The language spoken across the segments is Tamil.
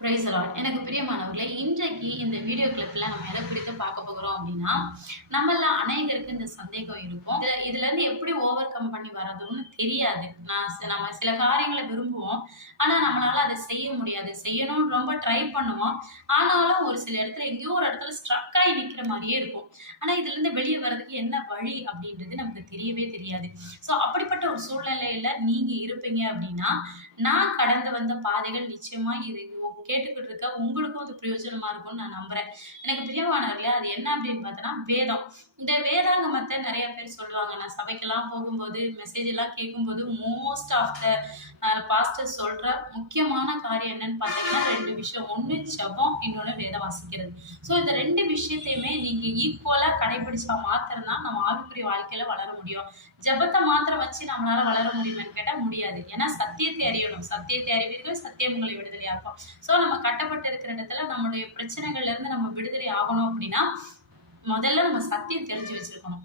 பிரைசலாட் எனக்கு பிரியமானவர்களே இன்றைக்கு இந்த வீடியோ கிளிப்பில் நம்ம எதை குறித்து பார்க்க போகிறோம் அப்படின்னா நம்மள அநேகருக்கு இந்த சந்தேகம் இருக்கும். இது இதுலேருந்து எப்படி ஓவர் கம் பண்ணி வர்றதுன்னு தெரியாது. நான் நம்ம சில காரியங்களை விரும்புவோம். ஆனால் நம்மளால அதை செய்ய முடியாது. செய்யணும்னு ரொம்ப ட்ரை பண்ணுவோம். ஆனாலும் ஒரு சில இடத்துல எங்கேயோ ஒரு இடத்துல ஸ்ட்ரக் ஆகி நிற்கிற மாதிரியே இருக்கும். ஆனால் இதுலேருந்து வெளியே வர்றதுக்கு என்ன வழி அப்படின்றது நமக்கு தெரியவே தெரியாது. ஸோ அப்படிப்பட்ட ஒரு சூழ்நிலையில் நீங்கள் இருப்பீங்க அப்படின்னா நான் கடந்து வந்த பாதைகள் நிச்சயமா இது கேட்டுக்கிட்டு இருக்க உங்களுக்கும் அது பிரயோஜனமா இருக்கும்னு நான் நம்புறேன். எனக்கு பிரியமானவர்களே அது என்ன அப்படின்னு பார்த்தோன்னா வேதம். இந்த வேதாங்கமத்தை நிறைய பேர் சொல்லுவாங்க. நான் சபைக்கெல்லாம் போகும்போது மெசேஜ் எல்லாம் கேட்கும்போது மோஸ்ட் ஆஃப் த பாஸ்டர் சொல்ற முக்கியமான காரியம் என்னன்னு பார்த்தீங்கன்னா ரெண்டு விஷயம். ஒன்று ஜெபம் இன்னொன்று வேதம் வாசிக்கிறது. ஸோ இந்த ரெண்டு விஷயத்தையுமே நீங்கள் ஈக்குவலாக கடைபிடிச்சா மாத்திரம்தான் நம்ம ஆவிக்குரிய வாழ்க்கையில் வளர முடியும். ஜெபத்தை மாத்திரம் வச்சு நம்மளால வளர முடியுமான்னு கேட்டால் முடியாது. ஏன்னா சத்தியத்தை அறியணும். சத்தியத்தை அறிவீர்கள் சத்தியம் உங்களை ஆகும் ஸோ நம்ம கட்டப்பட்டு இருக்கிற இடத்துல நம்மளுடைய பிரச்சனைகள்லேருந்து நம்ம விடுதலை ஆகணும் அப்படின்னா முதல்ல நம்ம சத்தியம் தெரிஞ்சு வச்சிருக்கணும்.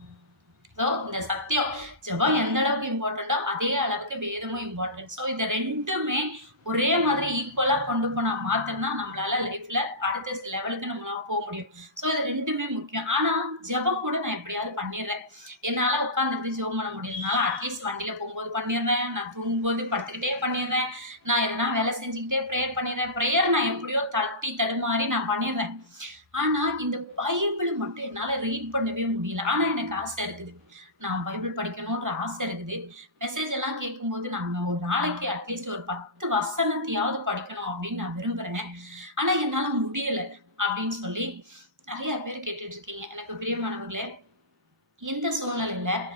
ஸோ இந்த சத்தியம் ஜெபம் எந்த அளவுக்கு இம்பார்ட்டண்ட்டோ அதே அளவுக்கு வேதமும் இம்பார்ட்டன்ட் ஸோ இதை ரெண்டுமே ஒரே மாதிரி ஈக்குவலாக கொண்டு போனால் மாத்திரம்தான் நம்மளால லைஃப்பில் அடுத்த லெவலுக்கு நம்மளால போக முடியும். ஸோ இது ரெண்டுமே முக்கியம். ஆனால் ஜெபம் கூட நான் எப்படியாவது பண்ணிடுறேன். என்னால் உட்காந்துருந்து ஜெபம் பண்ண முடியலனால அட்லீஸ்ட் வண்டியில் போகும்போது பண்ணிடுறேன். நான் தூங்கும்போது படுத்துக்கிட்டே பண்ணிடுறேன். நான் எதனா வேலை செஞ்சுக்கிட்டே ப்ரேயர் பண்ணிடுறேன். ப்ரேயர் நான் எப்படியோ தட்டி தடுமாறி நான் பண்ணிடுறேன். ஆனால் இந்த பைபிள் மட்டும் என்னால் ரீட் பண்ணவே முடியல. ஆனால் எனக்கு ஆசை இருக்குது. நான் பைபிள் படிக்கணுன்ற ஆசை இருக்குது. மெசேஜ் எல்லாம் கேட்கும்போது நாங்கள் ஒரு நாளைக்கு அட்லீஸ்ட் ஒரு பத்து வசனத்தையாவது படிக்கணும் அப்படின்னு நான் விரும்புகிறேன் ஆனால் என்னால் முடியலை அப்படின்னு சொல்லி நிறைய பேர் கேட்டுட்டு இருக்கீங்க. எனக்கு பிரியமானவர்களே இந்த சூழ்நிலையில்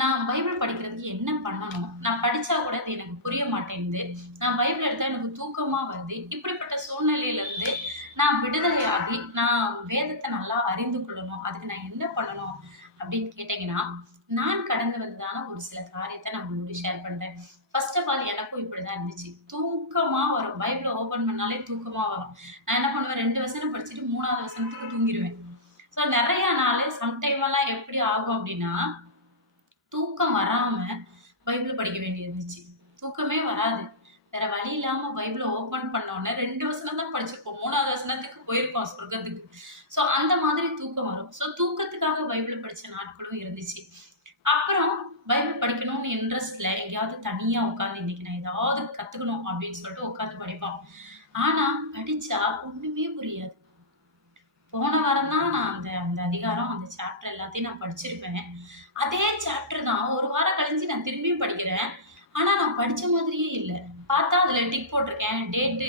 நான் பைபிள் படிக்கிறதுக்கு என்ன பண்ணணும்? நான் படித்தா கூட அது எனக்கு புரிய மாட்டேங்குது. நான் பைபிள் எடுத்தால் எனக்கு தூக்கமாக வருது. இப்படிப்பட்ட சூழ்நிலையிலேருந்து நான் விடுதலையாகி நான் வேதத்தை நல்லா அறிந்து கொள்ளணும். அதுக்கு நான் என்ன பண்ணணும் அப்படின்னு கேட்டிங்கன்னா நான் கடந்து வந்ததான ஒரு சில காரியத்தை நான் உங்களோட ஷேர் பண்ணுறேன் ஃபர்ஸ்ட் ஆஃப் ஆல் எனக்கும் இப்படி தான் இருந்துச்சு. தூக்கமாக வரும். பைபிளை ஓப்பன் பண்ணாலே தூக்கமாக வரும். நான் என்ன பண்ணுவேன்? ரெண்டு வசனம் படிச்சுட்டு மூணாவது வசனத்துக்கு தூங்கிடுவேன். ஸோ நிறைய நாள் சம்டைம் எல்லாம் எப்படி ஆகும் அப்படின்னா தூக்கம் வராமல் பைபிள் படிக்க வேண்டி இருந்துச்சு தூக்கமே வராது. வேற வழி இல்லாம பைபிளை ஓபன் பண்ணோன்னே ரெண்டு வசனம் தான் படிச்சிருப்போம். மூணாவது வசனத்துக்கு போயிருப்போம் சொர்க்கத்துக்கு. ஸோ அந்த மாதிரி தூக்கம் வரும். ஸோ தூக்கத்துக்காக பைபிள் படிச்ச நாட்களும் இருந்துச்சு. அப்புறம் பைபிள் படிக்கணும்னு இன்ட்ரெஸ்ட்ல எங்கேயாவது தனியா உட்காந்து இன்னைக்கு நான் ஏதாவது கத்துக்கணும் அப்படின்னு சொல்லிட்டு உட்காந்து படிப்போம். ஆனா படிச்சா ஒண்ணுமே புரியாது. போன வாரம் தான் நான் அந்த அந்த அதிகாரம் அந்த சாப்டர் எல்லாத்தையும் நான் படிச்சிருப்பேன். அதே சாப்டர் தான். ஒரு வாரம் கழிஞ்சு நான் திரும்பியும் படிக்கிறேன். ஆனால் நான் படித்த மாதிரியே இல்லை. பார்த்தா அதில் டிக் போட்டிருக்கேன். டேட்டு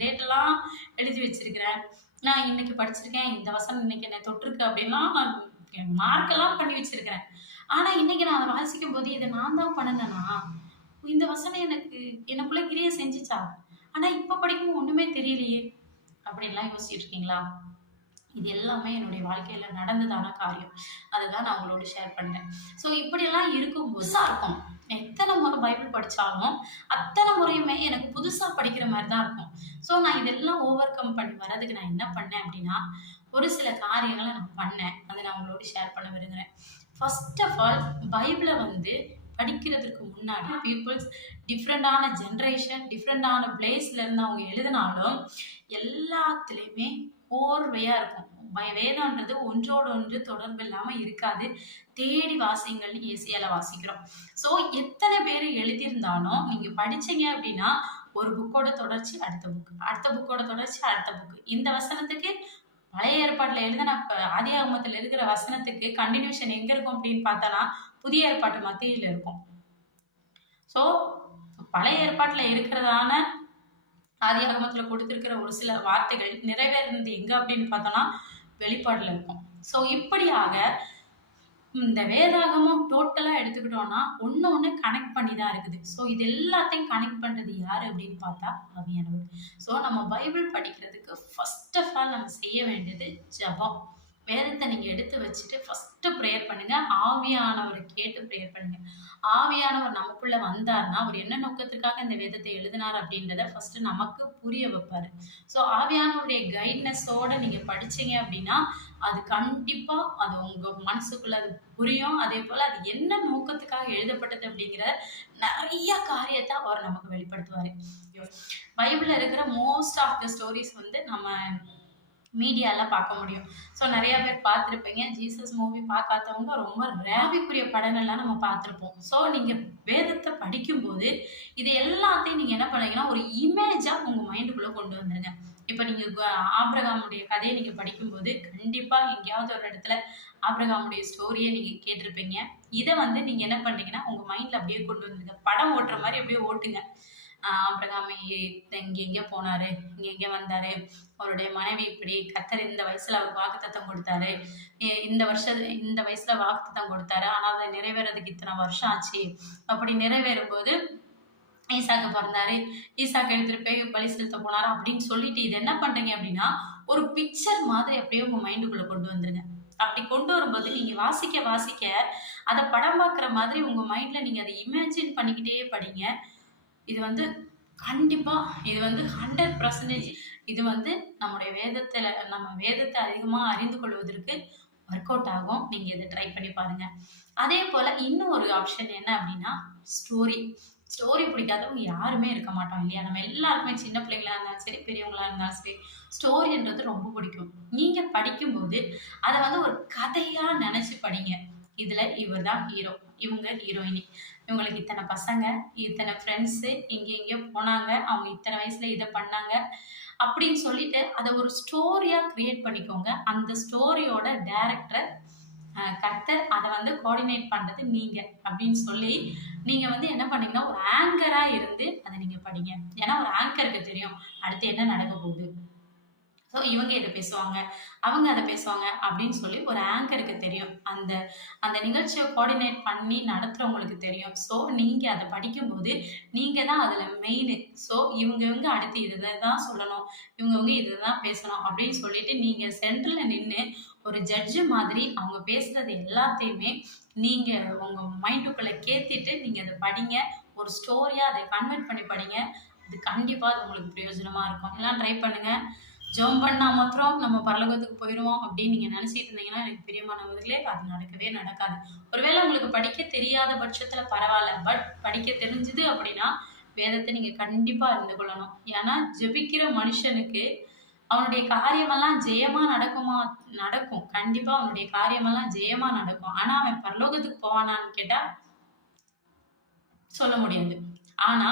டேட்டெல்லாம் எழுதி வச்சிருக்கிறேன். நான் இன்னைக்கு படிச்சிருக்கேன். இந்த வசனம் இன்னைக்கு என்னை தொட்டிருக்கு அப்படின்லாம் நான் மார்க்கெல்லாம் பண்ணி வச்சிருக்கிறேன். ஆனால் இன்னைக்கு நான் அதை வாசிக்கும் போது இதை நான் தான் பண்ணினேனா? இந்த வசனம் எனக்கு எனக்குள்ள கிரியை செஞ்சிச்சா? ஆனால் இப்போ படிக்கும் ஒன்றுமே தெரியலையே. அப்படின்லாம் யோசிச்சுட்டு இருக்கீங்களா? இது எல்லாமே என்னுடைய வாழ்க்கையில நடந்ததான காரியம். அதுதான் நான் உங்களோட ஷேர் பண்ணேன் ஸோ இப்படியெல்லாம் இருக்கும் புதுசாக இருக்கும். எத்தனை முறை பைபிள் படித்தாலும் அத்தனை முறையுமே எனக்கு புதுசாக படிக்கிற மாதிரி தான் இருக்கும். ஸோ நான் இதெல்லாம் ஓவர் கம் பண்ணி வர்றதுக்கு நான் என்ன பண்ணேன் அப்படின்னா ஒரு சில காரியங்களை நான் பண்ணேன். அதை நான் உங்களோட ஷேர் பண்ண விரும்புகிறேன் ஃபர்ஸ்ட் ஆஃப் ஆல் பைபிளை வந்து படிக்கிறதுக்கு முன்னாடி பீப்புள்ஸ் டிஃப்ரெண்டான ஜென்ரேஷன் டிஃப்ரெண்டான பிளேஸ்ல இருந்து அவங்க எழுதினாலும் எல்லாத்துலேயுமே கோர்வையாக இருக்கும் வேதம்ன்றது ஒன்றோடு ஒன்று தொடர்பு இல்லாமல் இருக்காது. தேடி வாசிங்கள்னு ஏசியால வாசிக்கிறோம். ஸோ எத்தனை பேர் எழுதியிருந்தாலும் நீங்கள் படிச்சீங்க அப்படின்னா ஒரு புக்கோட தொடர்ச்சி அடுத்த புக் அடுத்த புக்கோட தொடர்ச்சி அடுத்த புக் இந்த வசனத்துக்கு பழைய ஏற்பாட்டில் எழுதின ஆதி ஆகமத்தில் இருக்கிற வசனத்துக்கு கண்டினியூஷன் எங்கே இருக்கும் அப்படின்னு பார்த்தோன்னா புதிய ஏற்பாட்டு மத்தியில் இருக்கும். ஸோ பழைய ஏற்பாட்டில் இருக்கிறதான ஆதி ஆகமத்தில் கொடுத்துருக்கிற ஒரு சில வார்த்தைகள் நிறைவேறினது எங்கே அப்படின்னு பார்த்தோன்னா வெளிப்பாடில் இருக்கும். ஸோ இப்படியாக இந்த வேதாகமம் டோட்டலாக எடுத்துக்கிட்டோம்னா ஒன்று ஒன்று கனெக்ட் பண்ணி தான் இருக்குது. ஸோ இது எல்லாத்தையும் கனெக்ட் பண்ணுறது யார் அப்படின்னு பார்த்தா ஆவியானவர் ஸோ நம்ம பைபிள் படிக்கிறதுக்கு ஃபர்ஸ்ட் ஆஃப் ஆல் நம்ம செய்ய வேண்டியது ஜெபம். வேதத்தை நீங்கள் எடுத்து வச்சுட்டு ஃபஸ்ட்டு ப்ரேயர் பண்ணுங்கள் ஆவியானவரை கேட்டு ப்ரேயர் பண்ணுங்கள் ஆவியானவர் நமக்குள்ளே வந்தார்னா அவர் என்ன நோக்கத்துக்காக இந்த வேதத்தை எழுதினார் அப்படின்றத ஃபஸ்ட்டு நமக்கு புரிய வைப்பார். ஸோ ஆவியானவருடைய கைட்னஸோட நீங்கள் படிச்சீங்க அப்படின்னா அது கண்டிப்பாக அது உங்கள் மனசுக்குள்ள அது புரியும். அதே போல் அது என்ன நோக்கத்துக்காக எழுதப்பட்டது அப்படிங்கிற நிறைய காரியத்தை அவர் நமக்கு வெளிப்படுத்துவார். பைபிளில் இருக்கிற மோஸ்ட் ஆஃப் த ஸ்டோரிஸ் வந்து நம்ம மீடியாவில் பார்க்க முடியும். ஸோ நிறைய பேர் பார்த்துருப்பீங்க. ஜீசஸ் மூவி பார்க்காதவங்க ரொம்ப ரேவிக்குரிய படங்கள்லாம் நம்ம பார்த்துருப்போம். ஸோ நீங்கள் வேதத்தை படிக்கும்போது இது எல்லாத்தையும் நீங்கள் என்ன பண்ணீங்கன்னா ஒரு இமேஜாக உங்கள் மைண்டுக்குள்ளே கொண்டு வந்துருங்க. இப்போ நீங்கள் ஆப்ரகாமுடைய கதையை நீங்கள் படிக்கும்போது கண்டிப்பாக எங்கேயாவது ஒரு இடத்துல ஆப்ரகாமுடைய ஸ்டோரியை நீங்கள் கேட்டிருப்பீங்க. இதை வந்து நீங்கள் என்ன பண்ணுறீங்கன்னா உங்கள் மைண்டில் அப்படியே கொண்டு வந்துருங்க. படம் ஓட்டுற மாதிரி அப்படியே ஓட்டுங்க. ஆபிரகாம் இங்கே எங்கே போனார் இங்கே எங்கே வந்தார். அவருடைய மனைவி இப்படி கத்தர் இந்த வயசில் அவர் வாக்குத்தத்தம் கொடுத்தாரு. இந்த வருஷம் இந்த வயசில் வாக்குத்தத்தம் கொடுத்தாரு. ஆனால் அதை நிறைவேறதுக்கு இத்தனை வருஷம் ஆச்சு. அப்படி நிறைவேறும் போது ஈசாக்கு பிறந்தாரு. ஈசாக்கு எடுத்துட்டு போய் பலி செலுத்த போனாரு அப்படின்னு சொல்லிட்டு இது என்ன பண்றீங்க அப்படின்னா ஒரு பிக்சர் மாதிரி அப்படியே உங்க மைண்டுக்குள்ள கொண்டு வந்துருங்க. அப்படி கொண்டு வரும்போது நீங்க வாசிக்க வாசிக்க அதை படம் பார்க்குற மாதிரி உங்க மைண்ட்ல நீங்க அதை இமேஜின் பண்ணிக்கிட்டே படிங்க. இது வந்து கண்டிப்பா இது வந்து ஹண்ட்ரட் பர்சன்டேஜ் இது வந்து நம்முடைய வேதத்துல நம்ம வேதத்தை அதிகமா அறிந்து கொள்வதற்கு ஒர்க் அவுட் ஆகும். நீங்க இதை ட்ரை பண்ணி பாருங்க. அதே போல இன்னும் ஒரு ஆப்ஷன் என்ன அப்படின்னா ஸ்டோரி ஸ்டோரி பிடிக்காதவங்க யாருமே இருக்க மாட்டோம் இல்லையா? நம்ம எல்லாருக்குமே சின்ன பிள்ளைங்களா இருந்தாலும் சரி பெரியவங்களா இருந்தாலும் சரி ஸ்டோரின்றது ரொம்ப பிடிக்கும். நீங்க படிக்கும்போது அதை வந்து ஒரு கதையா நினைச்சு படிங்க. இதுல இவர் தான் ஹீரோ இவங்க ஹீரோயினி இவங்களுக்கு இத்தனை பசங்க இத்தனை ஃப்ரெண்ட்ஸு இங்கே எங்கேயோ போனாங்க. அவங்க இத்தனை வயசுல இதை பண்ணாங்க. அப்படின்னு சொல்லிட்டு அதை ஒரு ஸ்டோரியாக கிரியேட் பண்ணிக்கோங்க. அந்த ஸ்டோரியோட டேரக்டர் கர்த்தர் அதை வந்து கோஆர்டினேட் பண்ணுறது நீங்கள் அப்படின்னு சொல்லி நீங்கள் வந்து என்ன பண்ணீங்கன்னா ஒரு ஆங்கராக இருந்து அதை நீங்கள் படிங்க. ஏன்னா ஒரு ஆங்கருக்கு தெரியும் அடுத்து என்ன நடக்க போகுது. ஸோ இவங்க இதை பேசுவாங்க அவங்க அதை பேசுவாங்க அப்படின்னு சொல்லி ஒரு ஆங்கருக்கு தெரியும். அந்த அந்த நிகழ்ச்சியை கோஆர்டினேட் பண்ணி நடத்துகிறவங்களுக்கு தெரியும். ஸோ நீங்கள் அதை படிக்கும்போது நீங்கள் தான் அதில் மெயின் ஸோ இவங்க இவங்க அடுத்து இதை தான் சொல்லணும். இவங்கவங்க இதை தான் பேசணும் அப்படின்னு சொல்லிட்டு நீங்கள் சென்டரில் நின்று ஒரு ஜட்ஜு மாதிரி அவங்க பேசுறது எல்லாத்தையுமே நீங்கள் உங்கள் மைண்டுக்குள்ளே கேத்திட்டு நீங்கள் அதை படிங்க. ஒரு ஸ்டோரியாக அதை கன்வெர்ட் பண்ணி படிங்க. அது கண்டிப்பாக அது உங்களுக்கு பிரயோஜனமாக இருக்கும். எல்லாம் ட்ரை பண்ணுங்கள் ஜெபம் பண்ணா மாத்திரம் நம்ம பரலோகத்துக்கு போயிடுவோம் அப்படின்னு நீங்கள் நினச்சிட்டு இருந்தீங்கன்னா எனக்கு பிரியமானவர்களே அது நடக்கவே நடக்காது. ஒருவேளை உங்களுக்கு படிக்க தெரியாத பட்சத்தில் பரவாயில்ல பட் படிக்க தெரிஞ்சுது அப்படின்னா வேதத்தை நீங்கள் கண்டிப்பாக அறிந்து கொள்ளணும். ஏன்னா ஜெபிக்கிற மனுஷனுக்கு அவனுடைய காரியமெல்லாம் ஜெயமா நடக்குமா நடக்கும். கண்டிப்பா அவனுடைய காரியமெல்லாம் ஜெயமா நடக்கும். ஆனா அவன் பரலோகத்துக்கு போவானான்னு கேட்டா சொல்ல முடியாது. ஆனா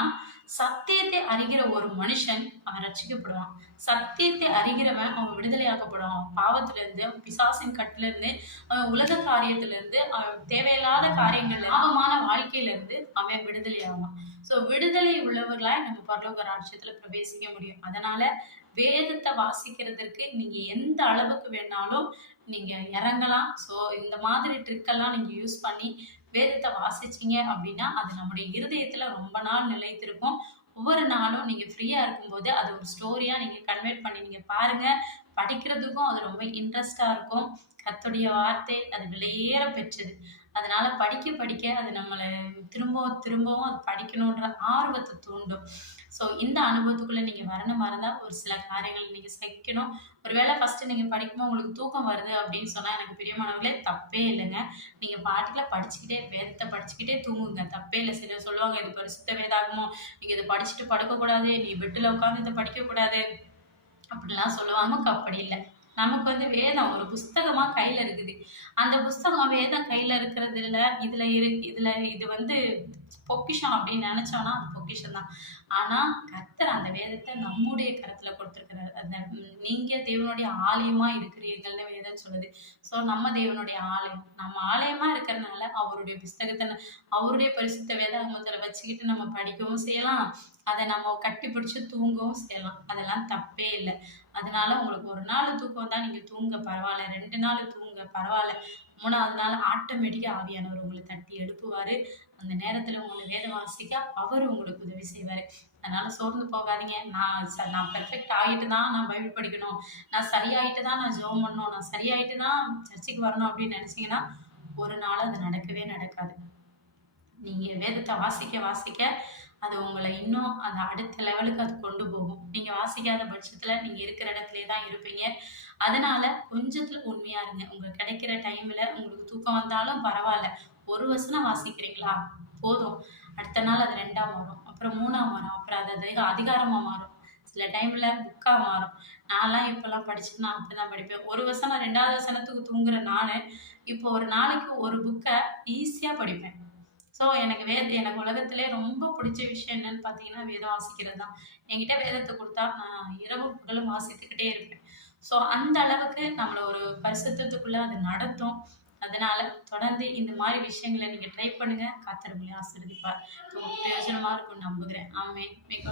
சத்தியத்தை அறிகிற ஒரு மனுஷன் அவன் ரசிக்கப்படுவான் சத்தியத்தை அறிகிறவன் அவன் விடுதலையாக்கப்படுவான். அவன் பாவத்துல இருந்து பிசாசின் கட்டுல இருந்து அவன் உலக காரியத்துல இருந்து அவன் தேவையில்லாத காரியங்கள் லாபமான வாழ்க்கையில இருந்து அவன் விடுதலையாவான். ஸோ விடுதலை உள்ளவர்களாய் நம்ம பரலோக ராட்சியத்துல பிரவேசிக்க முடியும். அதனால வேதத்தை வாசிக்கிறதுக்கு நீங்க எந்த அளவுக்கு வேணாலும் நீங்க இறங்கலாம். ஸோ இந்த மாதிரி ட்ரிக்கெல்லாம் நீங்க யூஸ் பண்ணி வேதத்தை வாசிச்சீங்க அப்படின்னா அது நம்முடைய இருதயத்துல ரொம்ப நாள் நிலைத்திருக்கும். ஒவ்வொரு நாளும் நீங்க ஃப்ரீயா இருக்கும்போது அது ஒரு ஸ்டோரியா நீங்க கன்வெர்ட் பண்ணி நீங்க பாருங்க. படிக்கிறதுக்கும் அது ரொம்ப இன்ட்ரெஸ்டா இருக்கும். கத்துடைய வார்த்தை அது விலையேற பெற்றது. அதனால படிக்க படிக்க அது நம்மளை திரும்பவும் திரும்பவும் அது படிக்கணுன்ற ஆர்வத்தை தூண்டும். ஸோ இந்த அனுபவத்துக்குள்ளே நீங்கள் வரணுமா இருந்தா ஒரு சில காரியங்கள் நீங்கள் சகிக்கணும் ஒருவேளை ஃபஸ்ட்டு நீங்கள் படிக்கும்போது உங்களுக்கு தூக்கம் வருது அப்படின்னு சொன்னால் எனக்கு பிரியமானவர்களே தப்பே இல்லைங்க. நீங்கள் பாட்டுல படிச்சுக்கிட்டே வேதத்தை படிச்சுக்கிட்டே தூங்குங்க. தப்பே இல்லை. சில சொல்லுவாங்க இது பரிசுத்த வேதாகமோ நீங்கள் இதை படிச்சுட்டு படுக்கக்கூடாது. நீ பெட்டில் உட்காந்து இதை படிக்கக்கூடாது. அப்படிலாம் சொல்லுவாங்க. அப்படி இல்லை. நமக்கு வந்து வேதம் ஒரு புஸ்தகமா கையில இருக்குது. அந்த புஸ்தகம் வேதம் கையில இருக்கிறது இல்ல? இதுல இரு இதுல இது வந்து பொக்கிஷம் அப்படின்னு நினைச்சோம்னா அது பொக்கிஷம் தான். ஆனா கர்த்தர் அந்த வேதத்தை நம்முடைய கருத்துல கொடுத்துருக்கிறார். அந்த நீங்கள் நீங்க தேவனுடைய ஆலயமா இருக்கிறீர்கள்னு வேதம் சொல்லுது. ஸோ நம்ம தேவனுடைய ஆலயம் நம்ம ஆலயமா இருக்கிறதுனால அவருடைய புஸ்தகத்தை அவருடைய பரிசுத்த வேதாகமத்துல வச்சுக்கிட்டு நம்ம படிக்கவும் செய்யலாம். அதை நம்ம கட்டி பிடிச்சு தூங்கவும் செய்யலாம். அதெல்லாம் தப்பே இல்லை. அதனால உங்களுக்கு ஒரு நாள் தூக்கம் தான் நீங்க தூங்க பரவாயில்ல. ரெண்டு நாள் தூங்க பரவாயில்ல. மூணாவது நாள் ஆட்டோமேட்டிக்காக ஆவியானவர் உங்களை தட்டி எழுப்புவாரு. அந்த நேரத்தில் உங்களை வேத வாசிக்க அவர் உங்களுக்கு உதவி செய்வார். அதனால சோர்ந்து போகாதீங்க. நான் ச- நான் பெர்ஃபெக்ட் ஆகிட்டு தான் நான் பைபிள் படிக்கணும். நான் சரியாயிட்டு தான் நான் ஜோம் பண்ணணும். நான் சரியாயிட்டு தான் சர்ச்சுக்கு வரணும் அப்படின்னு நினச்சிங்கன்னா ஒரு நாள் அது நடக்கவே நடக்காது. நீங்கள் வேதத்தை வாசிக்க வாசிக்க அது உங்களை இன்னும் அந்த அடுத்த லெவலுக்கு அது கொண்டு போகும். நீங்க வாசிக்காத பட்சத்துல நீங்க இருக்கிற இடத்துலயே தான் இருப்பீங்க. அதனால கொஞ்சத்துல உண்மையா இருங்க. உங்களுக்கு கிடைக்கிற டைம்ல உங்களுக்கு தூக்கம் வந்தாலும் பரவாயில்ல. ஒரு வசனம் வாசிக்கிறீங்களா? போதும். அடுத்த நாள் அது ரெண்டாக மாறும். அப்புறம் மூணாக மாறும். அப்புறம் அது அது அதிகாரமாக மாறும். சில டைமில் புக்காக மாறும். நான்லாம் இப்போல்லாம் படிச்சுட்டு நான் அப்படி தான் படிப்பேன். ஒரு வசனம் ரெண்டாவது வசனத்துக்கு தூங்குற நான் இப்போ ஒரு நாளைக்கு ஒரு புக்கை ஈஸியாக படிப்பேன். ஸோ எனக்கு வேத எனக்கு உலகத்திலே ரொம்ப பிடிச்ச விஷயம் என்னன்னு பார்த்தீங்கன்னா வேதம் வாசிக்கிறது தான். என்கிட்ட வேதத்தை கொடுத்தா நான் இரவு பகலும் வாசித்துக்கிட்டே இருப்பேன். ஸோ அந்த அளவுக்கு நம்மளை ஒரு பரிசுத்தத்துக்குள்ளே அது நடத்தும். அதனால தொடர்ந்து இந்த மாதிரி விஷயங்களை நீங்கள் ட்ரை பண்ணுங்க. காத்திருங்களை ஆசீர்வதிப்பார். ரொம்ப பிரயோஜனமாக இருக்கும் நம்புகிறேன். ஆமே மேக்